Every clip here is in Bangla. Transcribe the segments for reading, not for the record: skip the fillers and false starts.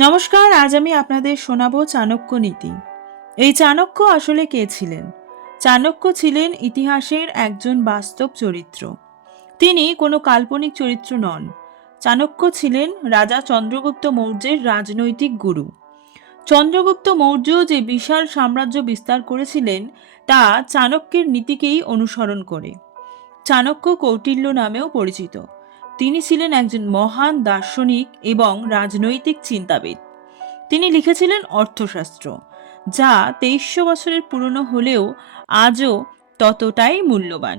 নমস্কার, আজ আমি আপনাদের শোনাবো চাণক্য নীতি। এই চাণক্য আসলে কে ছিলেন? চাণক্য ছিলেন ইতিহাসের একজন বাস্তব চরিত্র। তিনি কোনো কাল্পনিক চরিত্র নন। চাণক্য ছিলেন রাজা চন্দ্রগুপ্ত মৌর্যের রাজনৈতিক গুরু। চন্দ্রগুপ্ত মৌর্য যে বিশাল সাম্রাজ্য বিস্তার করেছিলেন তা চাণক্যের নীতিকেই অনুসরণ করে। চাণক্য কৌটিল্য নামেও পরিচিত। তিনি ছিলেন একজন মহান দার্শনিক এবং রাজনৈতিক চিন্তাবিদ। তিনি লিখেছিলেন অর্থশাস্ত্র, যা 2300 বছরের পুরনো হলেও আজও ততটাই মূল্যবান।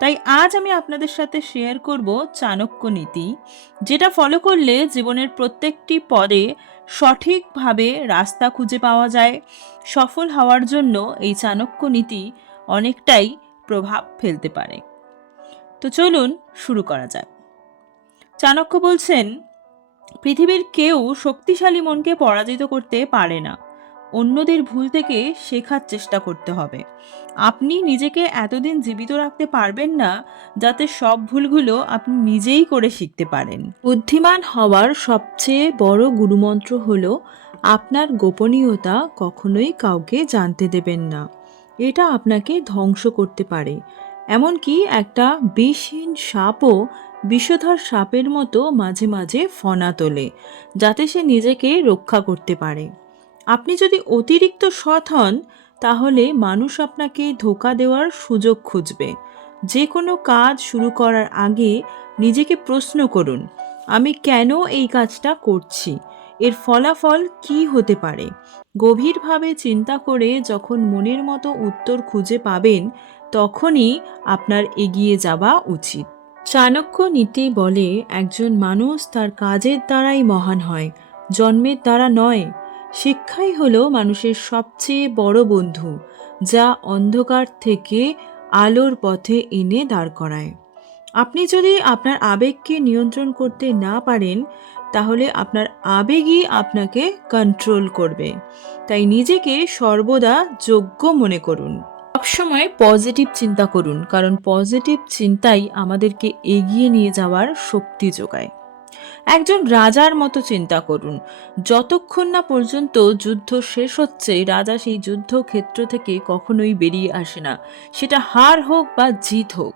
তাই আজ আমি আপনাদের সাথে শেয়ার করব চাণক্য নীতি, যেটা ফলো করলে জীবনের প্রত্যেকটি পদে সঠিকভাবে রাস্তা খুঁজে পাওয়া যায়। সফল হওয়ার জন্য এই চাণক্য নীতি অনেকটাই প্রভাব ফেলতে পারে। তো চলুন শুরু করা যাক। চাণক্য বলছেন, পৃথিবীর কেউ শক্তিশালী মনকে পরাজিত করতে পারে না। অন্যদের ভুল থেকে শেখার চেষ্টা করতে হবে। আপনি নিজেকে এতদিন জীবিত রাখতে পারবেন না যাতে সব ভুলগুলো আপনি নিজেই করে শিখতে পারেন। বুদ্ধিমান হওয়ার সবচেয়ে বড় গুরুমন্ত্র হলো আপনার গোপনীয়তা কখনোই কাউকে জানতে দেবেন না। এটা আপনাকে ধ্বংস করতে পারে। এমনকি একটা বিষহীন সাপও বিষধর সাপের মতো মাঝে মাঝে ফনা তোলে, যাতে সে নিজেকে রক্ষা করতে পারে। আপনি যদি অতিরিক্ত সৎ হন, তাহলে মানুষ আপনাকে ধোঁকা দেওয়ার সুযোগ খুঁজবে। যে কোনো কাজ শুরু করার আগে নিজেকে প্রশ্ন করুন, আমি কেন এই কাজটা করছি? এর ফলাফল কি হতে পারে? গভীরভাবে চিন্তা করে যখন মনের মতো উত্তর খুঁজে পাবেন, তখনই আপনার এগিয়ে যাওয়া উচিত। চাণক্য নীতি বলে, একজন মানুষ তার কাজের দ্বারাই মহান হয়, জন্মের দ্বারা নয়। শিক্ষাই হলো মানুষের সবচেয়ে বড় বন্ধু, যা অন্ধকার থেকে আলোর পথে এনে দাঁড় করায়। আপনি যদি আপনার আবেগকে নিয়ন্ত্রণ করতে না পারেন, তাহলে আপনার আবেগই আপনাকে কন্ট্রোল করবে। তাই নিজেকে সর্বদা যোগ্য মনে করুন। সবসময় পজিটিভ চিন্তা করুন, কারণ পজিটিভ চিন্তাই আমাদেরকে এগিয়ে নিয়ে যাওয়ার শক্তি যোগায়। একজন রাজার মতো চিন্তা করুন। যতক্ষণ না পর্যন্ত যুদ্ধ শেষ হচ্ছে, রাজা সেই যুদ্ধক্ষেত্র থেকে কখনোই বেরিয়ে আসে না, সেটা হার হোক বা জিত হোক।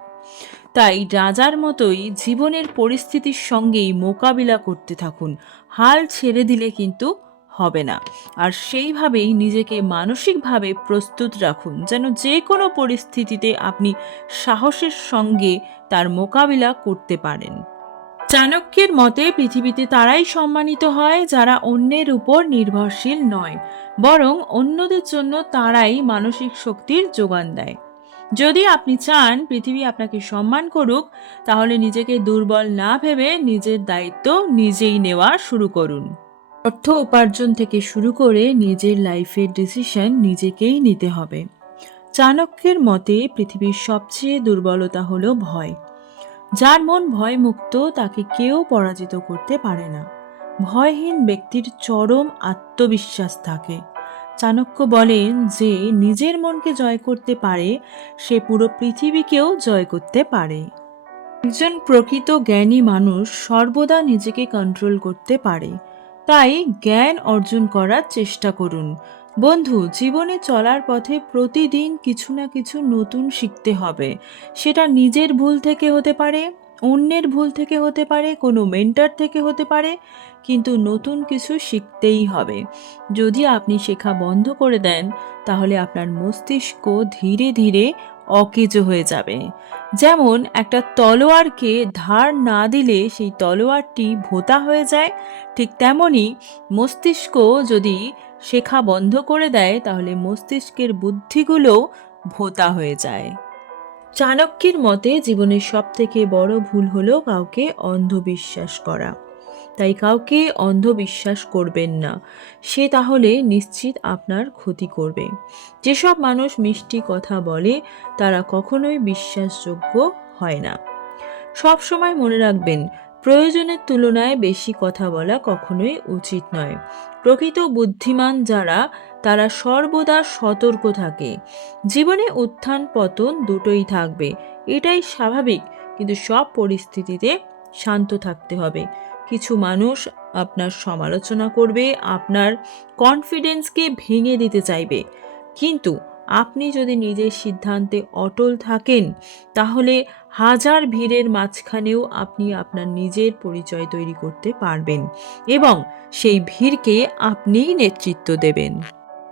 তাই রাজার মতোই জীবনের পরিস্থিতির সঙ্গেই মোকাবিলা করতে থাকুন। হাল ছেড়ে দিলে কিন্তু হবে না। আর সেইভাবেই নিজেকে মানসিকভাবে প্রস্তুত রাখুন, যেন যে কোনো পরিস্থিতিতে আপনি সাহসের সঙ্গে তার মোকাবিলা করতে পারেন। চাণক্যের মতে পৃথিবীতে তারাই সম্মানিত হয় যারা অন্যের উপর নির্ভরশীল নয়, বরং অন্যদের জন্য তারাই মানসিক শক্তির যোগান দেয়। যদি আপনি চান পৃথিবী আপনাকে সম্মান করুক, তাহলে নিজেকে দুর্বল না ভেবে নিজের দায়িত্ব নিজেই নেওয়া শুরু করুন। অর্থ উপার্জন থেকে শুরু করে নিজের লাইফের ডিসিশন নিজেকেই নিতে হবে। চাণক্যের মতে পৃথিবীর সবচেয়ে দুর্বলতা হলো ভয়। যার মন ভয়মুক্ত তাকে কেউ পরাজিত করতে পারে না। ভয়হীন ব্যক্তির চরম আত্মবিশ্বাস থাকে। চাণক্য বলেন, যে নিজের মনকে জয় করতে পারে সে পুরো পৃথিবীকেও জয় করতে পারে। একজন প্রকৃত জ্ঞানী মানুষ সর্বদা নিজেকে কন্ট্রোল করতে পারে। তাই জ্ঞান অর্জন করার চেষ্টা করুন। বন্ধু, জীবনে চলার পথে প্রতিদিন কিছু না কিছু নতুন শিখতে হবে। সেটা নিজের ভুল থেকে হতে পারে, অন্যের ভুল থেকে হতে পারে, কোনো মেন্টর থেকে হতে পারে, কিন্তু নতুন কিছু শিখতেই হবে। যদি আপনি শেখা বন্ধ করে দেন, তাহলে আপনার মস্তিষ্ক ধীরে ধীরে অকেজো হয়ে যাবে। যেমন একটা তলোয়ারকে ধার না দিলে সেই তলোয়ারটি ভোঁতা হয়ে যায়, ঠিক তেমনি মস্তিষ্ক যদি শেখা বন্ধ করে দেয়, তাহলে মস্তিষ্কের বুদ্ধিগুলো ভোঁতা হয়ে যায়। চাণক্যের মতে জীবনের সবথেকে বড় ভুল হলো কাউকে অন্ধবিশ্বাস করা। তাই কাউকে অন্ধবিশ্বাস করবেন না, সে তাহলে নিশ্চিত আপনার ক্ষতি করবে। যেসব মানুষ মিষ্টি কথা বলে তারা কখনোই বিশ্বাসযোগ্য হয় না। সব সময় মনে রাখবেন, প্রয়োজনের তুলনায় বেশি কথা বলা কখনোই উচিত নয়। প্রকৃত বুদ্ধিমান যারা, তারা সর্বদা সতর্ক থাকে। জীবনে উত্থান পতন দুটোই থাকবে, এটাই স্বাভাবিক, কিন্তু সব পরিস্থিতিতে শান্ত থাকতে হবে। কিছু মানুষ আপনার সমালোচনা করবে, আপনার কনফিডেন্সকে ভেঙে দিতে চাইবে। কিন্তু আপনি যদি নিজের সিদ্ধান্তে অটল থাকেন, তাহলে হাজার ভিড়ের মাঝখানেও আপনি আপনার নিজের পরিচয় তৈরি করতে পারবেন এবং সেই ভিড়কে আপনিই নেতৃত্ব দেবেন।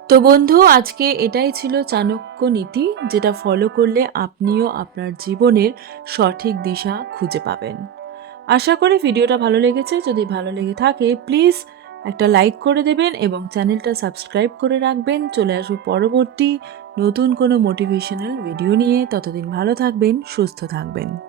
তো বন্ধু, আজকে এটাই ছিল চাণক্য নীতি, যেটা ফলো করলে আপনিও আপনার জীবনের সঠিক দিশা খুঁজে পাবেন। আশা করি ভিডিওটা ভালো লেগেছে। যদি ভালো লেগে থাকে প্লিজ একটা লাইক করে দেবেন এবং চ্যানেলটা সাবস্ক্রাইব করে রাখবেন। চলে আসবো পরবর্তী নতুন কোনো মোটিভেশনাল ভিডিও নিয়ে। ততদিন ভালো থাকবেন, সুস্থ থাকবেন।